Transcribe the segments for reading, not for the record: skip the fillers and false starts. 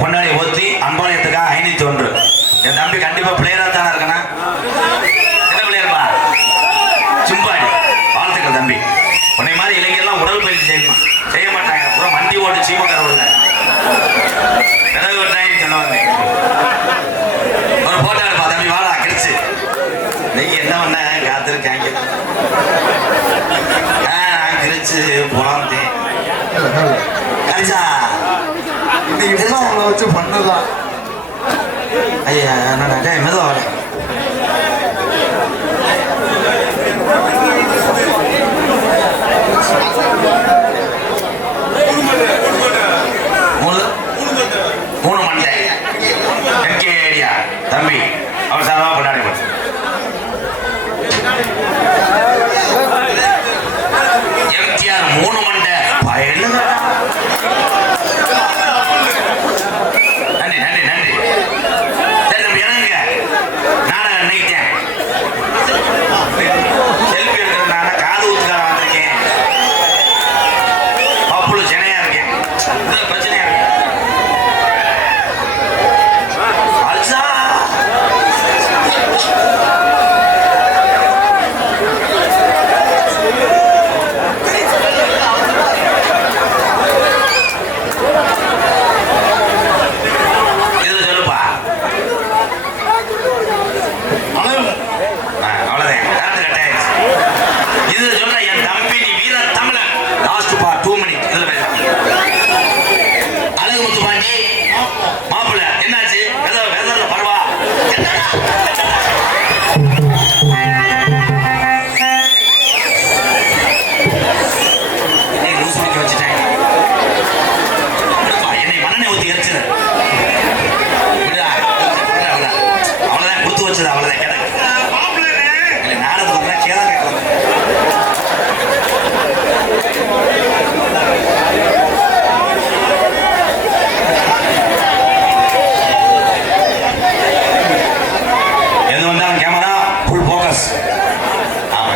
பொன்னாடி ஊத்தி அன்பாலயத்துக்காக 501. என் தம்பி கண்டிப்பா பிளேயரா தானே இருக்கனா? என்ன பிளேயர்ப்பா? சிம்பாடி. வாழ்த்துக்கள் தம்பி. உன்னை மாதிரி இளைஞர்லாம் உடல் பயிற்சி செய்ய மாட்டாங்க. அப்புறம் மண்டி ஓட்டு சீமக்கரவுல விறகு விட்டாங்கன்னு சொல்லுவாங்க. ஒரு போட்டோ எடுப்பா தம்பி, வாடா கிழிச்சு. நீங்க என்ன பண்ண காத்திருக்காங்க? கிழிச்சு போனேன் கழிச்சா அவங்கள வச்சு பண்ணதான். ஐயா மெதுவா வர மூணு மண்டை ஏரியா தம்பி அவர் சாதா கொண்டாடி எம்ஜிஆர் 3 மண்டை பயனு. நன்றி நன்றி நன்றி. சரி தம்பி இறங்குங்க. நானும் நினைக்கிட்டேன் செல்ஃபி எடுக்கிறதுனால காது ஊத்துக்கார வந்திருக்கேன். பப்புளு சென்னையா இருக்கேன். பிரச்சனையா இருக்கு. அல்சா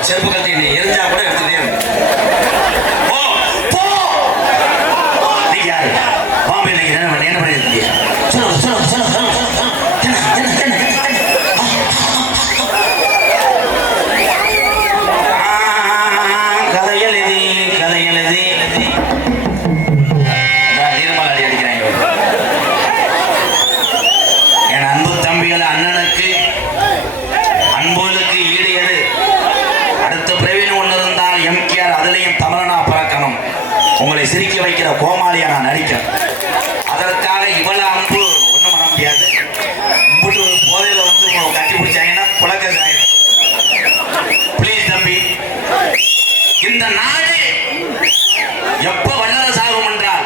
செருப்பு கட்டி நீ எரிஞ்சா கூட எடுத்துட்டே நீங்க யாரு பாம்பே என்ன பண்ணிருக்கீங்க? கதையெழுதி நீர்மல் அடி அடிக்கிறாங்க. என் அன்பு தம்பிகள் அண்ணனுக்கு அன்புகளுக்கு ஈடு எது? அடுத்த பிறவின்னு ஒன்று இருந்தால் எம்ஜிஆர் அதுலேயும் தமிழனா பிறக்கணும். உங்களை சிரிக்க வைக்கிற கோமாளியா நான் நடிக்கிறேன். அதற்காக இவ்வளவு அன்பு ஒன்றும் பண்ண முடியாது. கும்பிட்டு ஒரு போதையில வந்து கட்டி பிடிச்சாங்கன்னா புழக்க ஆயிடும். பிளீஸ் தம்பி, இந்த நாடு எப்ப வல்லரசு ஆகும் என்றால்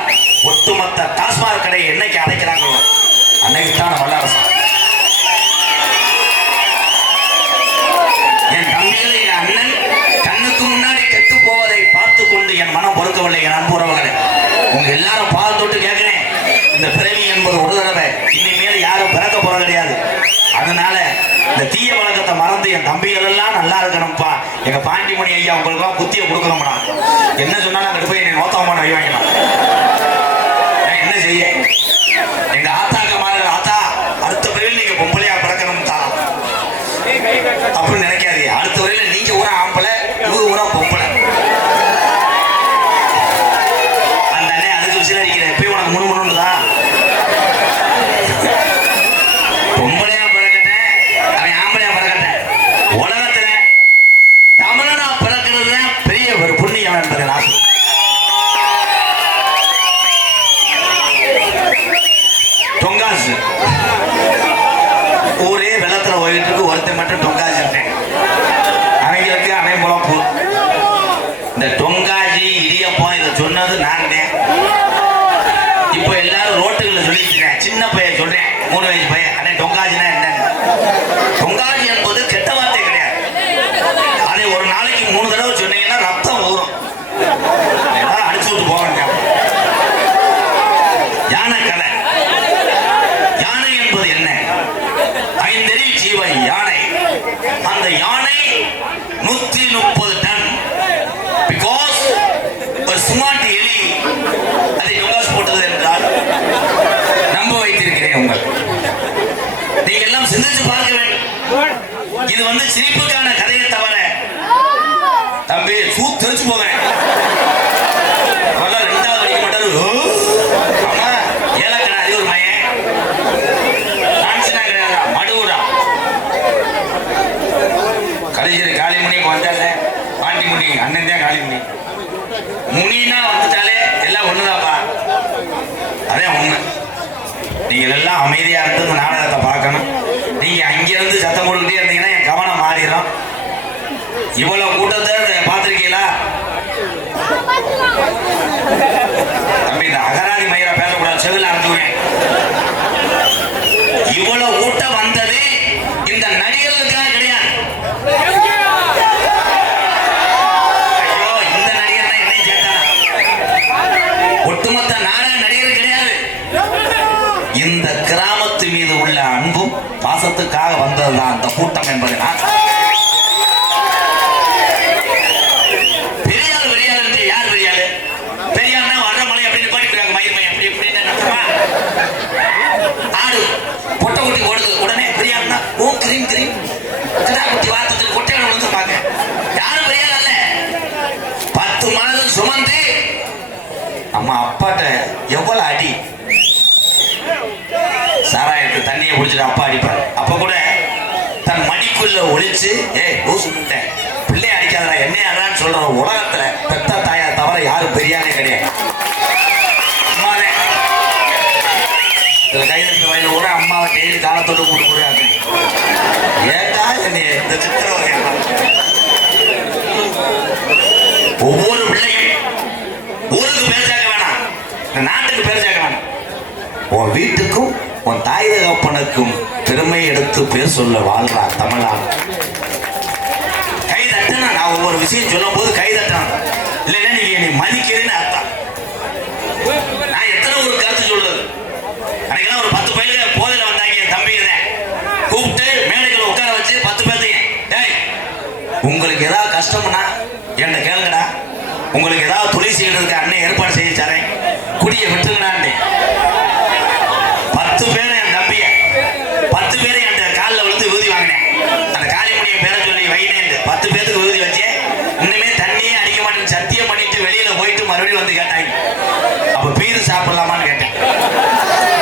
ஒட்டுமொத்த டாஸ்மாக் கடையை என்னைக்கு அடைக்கிறாங்களோ அன்னைக்கு தான் வல்லரசு. என் தம்பிகள் என் அண்ணன் கண்ணுக்கு முன்னாடி கெட்டு போவதை பார்த்து கொண்டு என் மனம் பொறுக்கவில்லை. என் அன்பு உறவுகளை உங்க எல்லாரும் பால் தொட்டு கேட்கிறேன். இந்த பிறவி என்பது ஒரு தடவை, இனிமேல் யாரும் பிறக்க போற கிடையாது. அதனால இந்த தீய வழக்கத்தை மறந்து என் தம்பிகள் எல்லாம் நல்லா இருக்கணும்ப்பா. எங்க பாண்டிமணி ஐயா உங்களுக்கு புத்திய கொடுக்கணும்டா. என்ன சொன்னாலும் அங்கிட்டு போய் என்னை நோத்தமான வைவாங்கலாம். என்ன செய்ய? எங்க ஆத்தாக்க மாதிரி ஆத்தா அடுத்த பிறவில் நீங்க பொம்பளையா பிறக்கணும் தான் அப்படின்னு நினைக்காதீங்க. அடுத்த வரையில நீங்க ஊரா ஆம்பளை, இவங்க ஊரா பொம்பளை. அந்த அண்ணே அதுக்கு விசிலடிக்கிறேன். எப்பயும் உனக்கு முணுமுணுதான். பொம்பளையா பிறக்கட்டேன், அவன் ஆம்பளையா பிறக்கட்டேன். உலகத்துல தமிழனா பிறக்கிறது பெரிய ஒரு புண்ணியம் என்பதை நான் தொங்காசு ஊரே வெள்ளத்துல ஓயிட்டு ஒருத்தன் மட்டும் டொங்காஜி இருக்கேன். அவங்களுக்கு அவன் முழப்பு. இந்த டொங்காஜி இடியப்பம் இதை சொன்னது நான். இப்போ எல்லாரும் ரோட்டுகளில் சொல்லிட்டு சின்ன பையன் சொல்றேன், 3 வயசு பையன், அண்ணே டொங்காஜினா என்னன்னு. டொங்காஜி என்பது கெட்ட வார்த்தை கிடையாது. அதை ஒரு நாளைக்கு 3 தடவை சொன்னீங்கன்னா ரத்தம் ஊறும். எல்லாரும் அடிச்சு விட்டு போவாங்க. யானை கலை. யானை என்பது என்ன? 5 அறிவு ஜீவன் யானை. அந்த யானை 130 டன். பிகாஸ் ஒரு ஸ்மார்ட் எலி அதை டொங்காஸ் போட்டது என்றால் நம்ப இது வந்து சிரிப்புக்கான கதையை தவிர தம்பி தெரிச்சு போவேன். ரெண்டாவது வரைக்கும் மாட்டாரு. ஆமா ஏலக்கணா அது ஒரு மையன் மடுவுரா கலைஞர் காளிமுனி வந்தால பாண்டிமுனி அண்ணன் தான் காளிமுனி. முனினா வந்துட்டாலே எல்லாம் ஒண்ணுதான்ப்பா. அதே உண்மை. நீங்கள் எல்லாம் அமைதியா இருந்து இந்த நாடகத்தை பார்க்கணும். நீங்க அங்கிருந்து சத்தம் போட்டுக்கிட்டே இருந்தீங்கன்னா என் கவனம் மாறிடும். இவ்வளவு கூட்டத்தை பார்த்திருக்கீங்களா தம்பி? இந்த அகராதி மயிரை பேசக்கூடாது, செவில் அனுப்புவேன். இவ்வளவு கூட்டம் வந்தது இந்த நடிகர்களுக்காக கிடையாது. ஐயோ இந்த நடிகர் என்னை சேர்த்தானா? ஒட்டுமொத்த நாடக நடிகர் கிடையாது. இந்த கிராமத்து மீது உள்ள அன்பும் பாசத்துக்காக வந்ததுதான் அந்த கூட்டம் என்பது நான் சுமந்து அம்மா அப்பாட்ட எவ்வளவு அடி சாராயத்து தண்ணியை குடிச்சிட்டு அப்பா அடிப்பார். அப்ப கூட தன் மடிக்குள்ள ஒளிச்சு பிள்ளை அடிக்காதடா என்ன அடான்னு சொல்ற உலகத்துல பெத்த தாயா தவிர யாரும் பெரியானே கிடையாது. கையெழுத்து வயல கூட அம்மாவை டெய்லி காலத்தோடு கூட்டு கூடாது. ஏண்டா என்ன இந்த சித்திரவதை? ஒவ்வொரு பிள்ளையும் ஊருக்கு பேர் சேர்க்க வேணாம், இந்த நாட்டுக்கு பேர் சேர்க்க வேணாம். உன் வீட்டுக்கும் உன் தாய் தகப்பனுக்கும் பெருமை எடுத்து பேர் சொல்ல வாழ்றா தமிழ்நாடு. கை தட்டணும். நான் ஒவ்வொரு விஷயம் சொல்லும் போது கை தட்டணும். இல்லைன்னா நீங்க என்னை மதிக்கிறேன்னு அர்த்தம். நான் எத்தனை ஒரு கருத்து சொல்றது. அன்னைக்கெல்லாம் ஒரு 10 பேருக்கு போதையில வந்தாங்க. என் தம்பிங்க கூப்பிட்டு மேடைகளை உட்கார வச்சு 10 பேர்த்தையும், டேய் உங்களுக்கு ஏதாவது கஷ்டம்னா என்ன கேளுங்கடா, உங்களுக்கு ஏதாவது தொழில் செய்யறதுக்கு அண்ணன் ஏற்பாடு செய்ய தரேன், குடியை விட்டுங்கடான்னு 10 பேரை என் தம்பிய 10 பேரை என் காலில் விழுந்து விருதி வாங்கினேன். அந்த காளிமுனியை பேரை சொல்லி வைனேன் 10 பேருக்கு விருதி வச்சேன். இன்னுமே தண்ணியே அடிக்க மாட்டேன்னு சத்தியம் பண்ணிட்டு வெளியில போயிட்டு மறுபடியும் வந்து கேட்டாங்க, அப்ப பீது சாப்பிடலாமான்னு கேட்டேன்.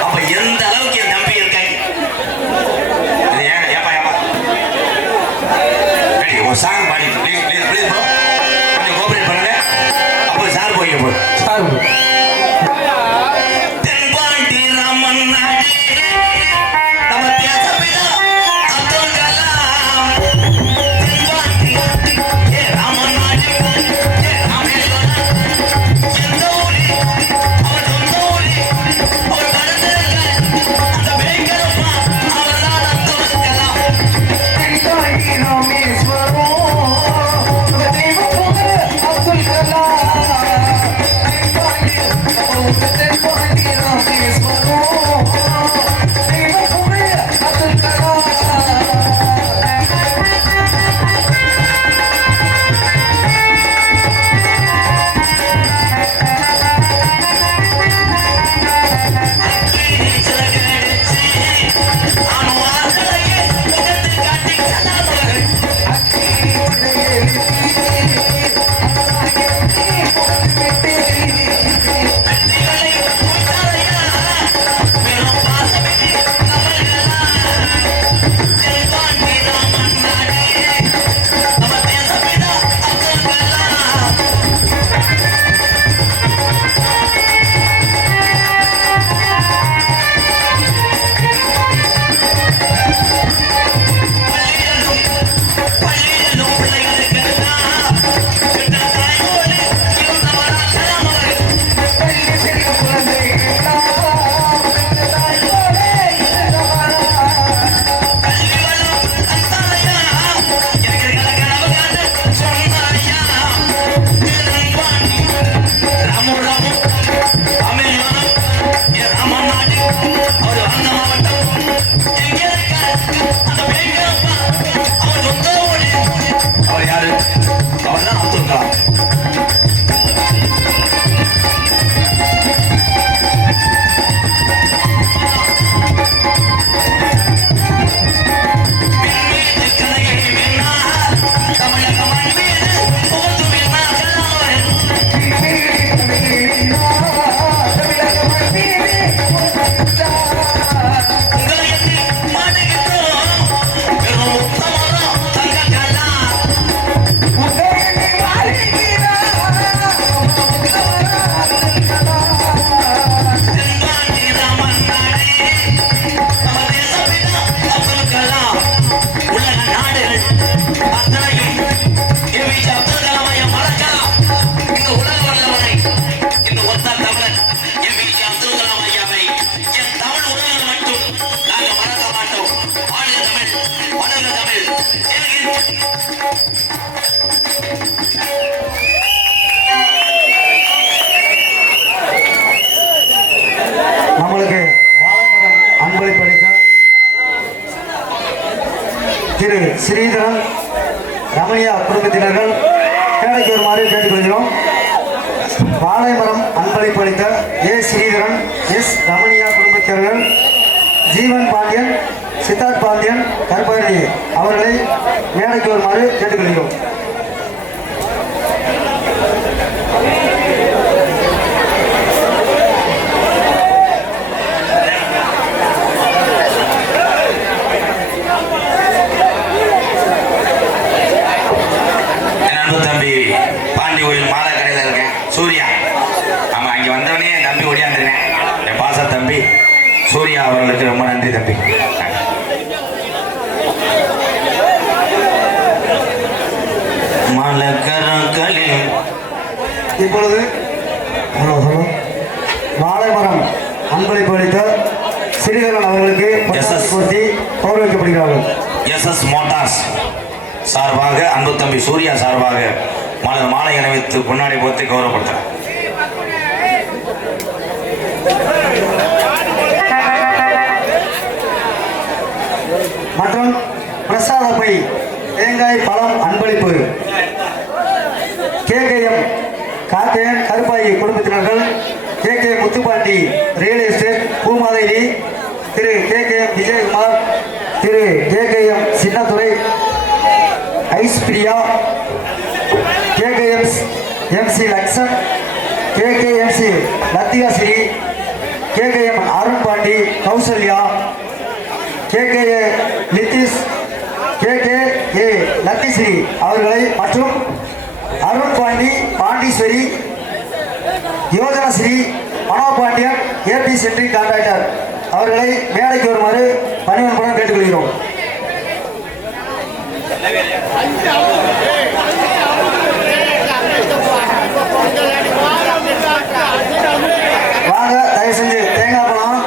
அப்ப எந்த அளவுக்கு என் தம்பி இருக்காங்க. ஏப்பா ஏப்பா ஒரு song body please please please bro, கொஞ்சம் கோஆபரேட் பண்ணுங்க. அப்போ சார் போய் சார் தென்பா ஸ்ரீதரன் ரமணியா குடும்பத்தினர்கள் மேடைக்கு வருமாறு கேட்டுக்கொள்கிறோம். வாழை மரம் அன்பளிப்பு அளித்த ஏ ஸ்ரீதரன், எஸ் ரமணியா குடும்பத்தினர்கள், ஜீவன் பாண்டியன், சித்தார்த் பாண்டியன், கருப்பரணி அவர்களை மேடைக்கு வருமாறு கேட்டுக்கொள்கிறோம். தம்பி பாண்டி கோயில் மாலை கடையில் இருக்கேன், சூர்யா. ஆமாம், அங்கே வந்தவனே என் தம்பி ஓடியாந்துருவேன். என் பாச தம்பி சூர்யா அவர்களுக்கு ரொம்ப நன்றி தம்பி. மலக்கரங்களில் இப்பொழுது வாழை மரம் அன்பளிப்பு அளித்த ஸ்ரீதரன் அவர்களுக்கு பொருத்தி கௌரவிக்கப்படுகிறார்கள். எஸ்எஸ் மோட்டார்ஸ் சார்பாக அன்பு தம்பி சூர்யா சார்பாக மலர் மாலை அணிவித்து பொன்னாடி போர்த்தி கௌரவப்படுத்துகிறார். மற்றும் பிரசாத பை தேங்காய் பழம் அன்பளிப்பு கேகேஎம் காக்கையன் கருப்பாயி குடும்பத்தினர்கள், KK Muthupandi real estate Bhoomadevi, Thiru KKM Vijayakumar, Thiru KKM Chinnathurai Aishpriya, KKM MC Lakshan, KKMC Lathikasri, KKM Arun Pandi Kausalya, KKA Nitish, KKA Lathisri அவர்களை மற்றும் Arun Pandi Pandeeswari, Yojanasri, Manopandian, AB centric contractor அவர்களை மேடைக்கு வருமாறு பணிவன்புடன் கேட்டுக்கொள்கிறோம். வாங்க, தயவு செஞ்சு தேங்காய் பழம்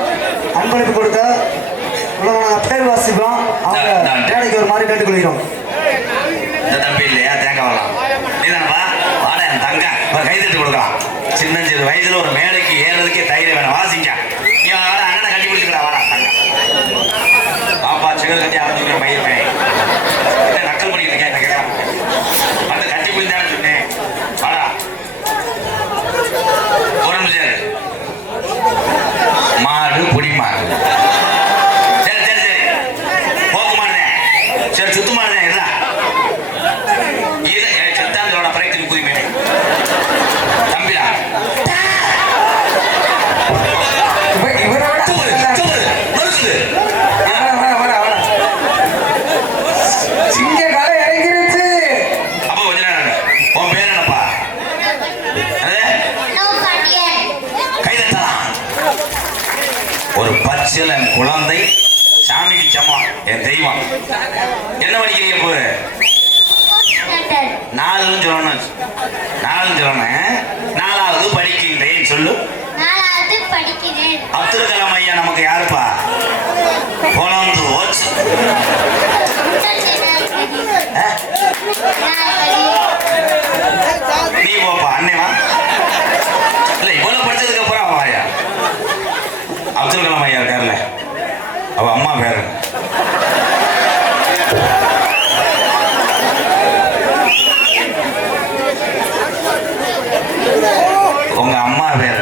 அன்பளிப்பு கொடுத்த பேர் வாசிப்போம், அவங்க மேடைக்கு வருமாறு கேட்டுக்கொள்கிறோம். தம்பி இல்லையா தேங்காய் வரலாம், நீதானப்பா வாட என் தங்க கைதட்டு கொடுக்கலாம். சின்னஞ்சிறு வயசுல ஒரு மேடைக்கு ஏறதுக்கே தைரியம் வேணும். வாசிங்க, நீ வாட அண்ணனை கட்டி பிடிச்சிக்கிறா, வாடா தங்க பாப்பா சிகர் கட்டி ஆரம்பிச்சுக்கிற மயிர்மே நக்கல் பண்ணிட்டு இருக்கேன். என்ன கேட்கலாம், அந்த கட்டி பிடிந்தான்னு சொன்னேன். வாடா ஒரு நிமிஷம், மாடு புடி மாடு, சரி சரி சரி போக்கு மாடுதேன், சரி சுத்து மாடுதேன், இல்லை சித்தாந்தோட பிரயத்தின் புரிமை தம்பிடா ஒரு பச்சில குழந்தை சாமிக்கு சம்மா என் தெய்வம். என்ன படிக்கிறீங்க இப்போ? 4 சொல்லணும், 4 சொல்லணும். 4வது படிக்கின்றேன் சொல்லு. 4வது படிக்கிறேன். அப்துல் கலாம் ஐயா நமக்கு யாருப்பா? பொலந்து ஓச்சு நீ போப்பா, அண்ணேவா இல்லை இவ்வளவு படிச்சதுக்கு அப்புறம் அவன் ஐயா அப்துல் கலாம் ஐயா இருக்காருல்ல, அவ அம்மா பேரு உங்க அம்மா பேரு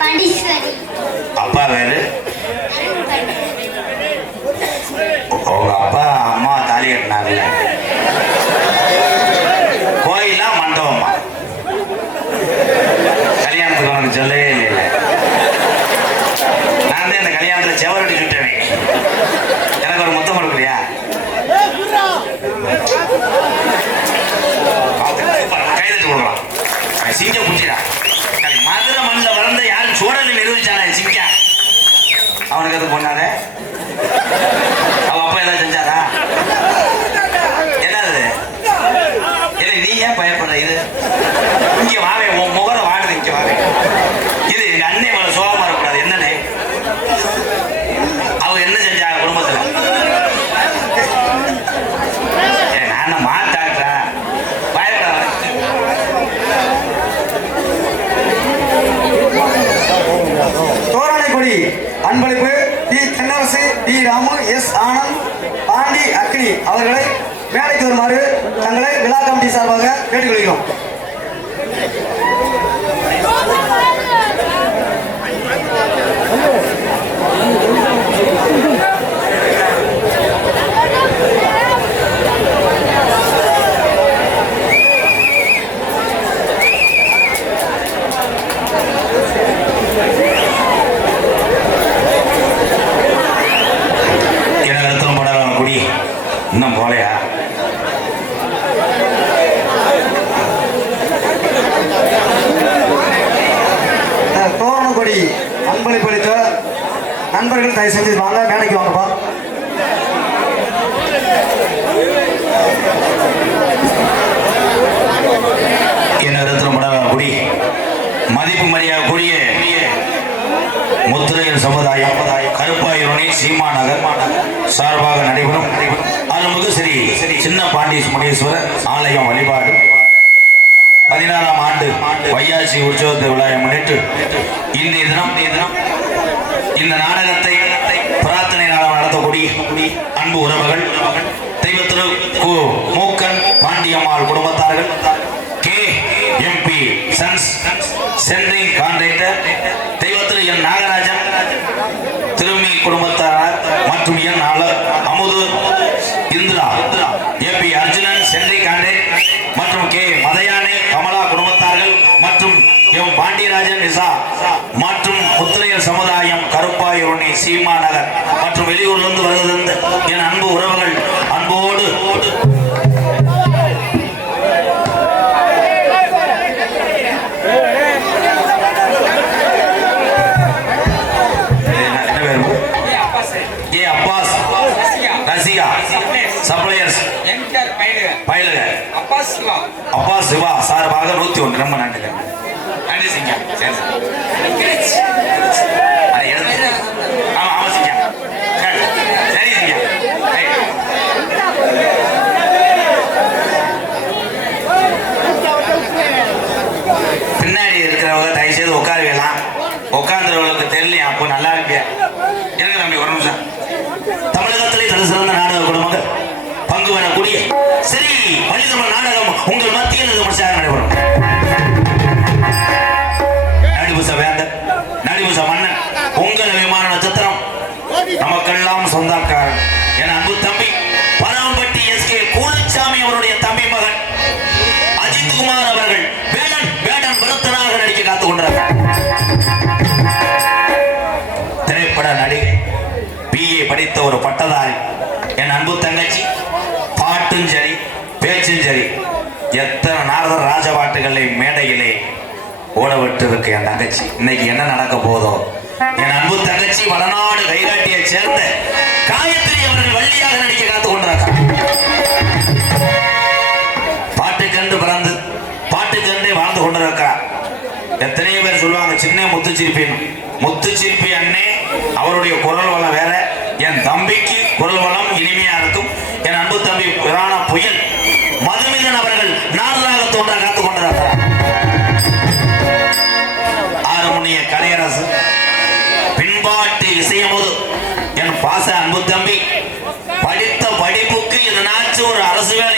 பாண்டீஸ்வரி, அப்பா பேரு உங்க அப்பா அம்மா தாலி கட்டினாங்கல்ல, கோயிலா மண்டபமா? கல்யாணத்துக்கு உனக்கு சொல்லவே இல்லை. நான் தான் இந்த கல்யாணத்துல செவரடி சுட்டேன். எனக்கு ஒரு முத்தம் கொடுக்கலையா? கைதட்டு கொடுக்கலாம். சிங்க புடிச்சிடா. மதுரை மண்ணில் வளர்ந்த யாரும் சோழலில் நிரூபிச்சானே சிங்க, அவனுக்கு அது பொண்ணாத அவ அப்பா ஏதாவது செஞ்சாரா? என்னது இல்லை, நீ ஏன் பயப்படுற? இது இங்க வாவே, உன் முகர வாடுது, இங்க வாவே. இது எங்க அண்ணன் இவ்வளவு சோகமா இருக்கக்கூடாது. என்னன்னு அவ என்ன செஞ்சாங்க குடும்பத்துல? நான் மாட்டாட்டா பயப்படாத. தோரணை கொடி அன்பளிப்பு T Thennarasu, T Ramu, S Anand, Pandi Agni Devi அவர்களை மேடைக்கு வருமாறு தங்களை விழா கமிட்டி சார்பாக கேட்டுக்கொள்கிறோம். இன்னும் போலையா? தோரணக்கொடி அன்பளிப்பளித்த நண்பர்கள் தயவு செஞ்சு வாங்க, மேடைக்கு வாங்கப்பா. குடி மதிப்பு மரியாதை கூடிய முத்திரையர் சமுதாயம் கருப்பாயூரணி சீமா நகர் சார்பாக நடைபெறும் அருள்மிகு ஸ்ரீ சின்ன பாண்டீஸ்வரர் ஆலயம் வழிபாடு 16ஆம் ஆண்டு வையாசி உற்சவத்தை விழாவை முன்னிட்டு இன்றைய தினம் இந்த நாடகத்தை பிரார்த்தனை நாடகம் நடத்தக்கூடிய அன்பு உறவுகள் தெய்வத்திரு மூக்கன் பாண்டியம்மாள் குடும்பத்தார்கள் KMP சன்ஸ் சென்ட்ரிங் கான்ட்ராக்டர் தெய்வத்திரு என் நாகராஜன் திருமி குடும்பத்தார் மற்றும் என் அமுது Indira AP Arjunan centring contract மற்றும் K மதையானை கமலா குடும்பத்தார்கள் மற்றும் எம் பாண்டியராஜன் நிசா மற்றும் முத்திரையர் சமுதாயம் கருப்பாயூரணி சீமா நகர் மற்றும் வெளியூரிலிருந்து வருகின்ற என் அன்பு உறவுகள் அன்போடு சப்ளையர்ஸ் பயிலுக அப்பா சிவா சார்பாக 101 ரொம்ப நன்றி நன்றி சிங்க ஆமா சிங்க சரி சிங்க பின்னாடி இருக்கிறவங்க தயவு செய்து உட்காருவலாம் உட்கார்ந்தவர்களுக்கு தெரியலையா அப்போ நல்லா இருப்பியா எனக்கு நம்பி ஒரு நிமிஷம் தமிழகத்திலே தலை சிறந்த நாடக குடும்பங்கள் பங்கு வரக்கூடிய சரி வள்ளிதமிழ் நாடகம் உங்கள் மத்தியில் விமர்சையாக நடைபெறும். நடிபுச வேந்தன் நடிபுச மன்னன் உங்கள் விமான நட்சத்திரம் நமக்கெல்லாம் சொந்தக்காரன் என் அன்பு தம்பி பராம்பட்டி SK கூலச்சாமி அவருடைய தம்பி மகன் அஜித் குமார் அவர்கள் வேடன் விருத்தனாக நடிக்க காத்துக் கொண்டார்கள். திரைப்பட நடிகை BA படித்த ஒரு பட்டதாரி என் அன்பு தங்கச்சி பாட்டும் சரி பேச்சும் சரி எத்தனை நாரதர் ராஜபாட்டுகளை மேடையிலே ஓட விட்டு இருக்கு என் தங்கச்சி. இன்னைக்கு என்ன நடக்க போதோ என் அன்பு தங்கச்சி வடநாடு கைகாட்டியை சேர்ந்த காயத்ரி அவர்கள் வள்ளியாக நடிக்க காத்துக் கொண்டிருக்கிறார். பாட்டுக்கண்டு பிறந்து பாட்டுக்கண்டே வாழ்ந்து கொண்டிருக்கிறார். எத்தனையோ பேர் சொல்லுவாங்க சின்ன முத்துச்சிற்பி அண்ணே அவருடைய குரல் வளம் வேற, என் தம்பிக்கு குரல் வளம் இனிமையா இருக்கும். என் அன்பு தம்பி பிராண புயல் மதுமிதன் அவர்கள் நாடராக தோன்ற காத்துக் கொண்டிருக்கிறார். ஆறுமுனிய கலையரசு பின்பாட்டு இசையமுது என் பாச அன்பு தம்பி படித்த படிப்புக்கு இதனாச்சும் ஒரு அரசு வேலை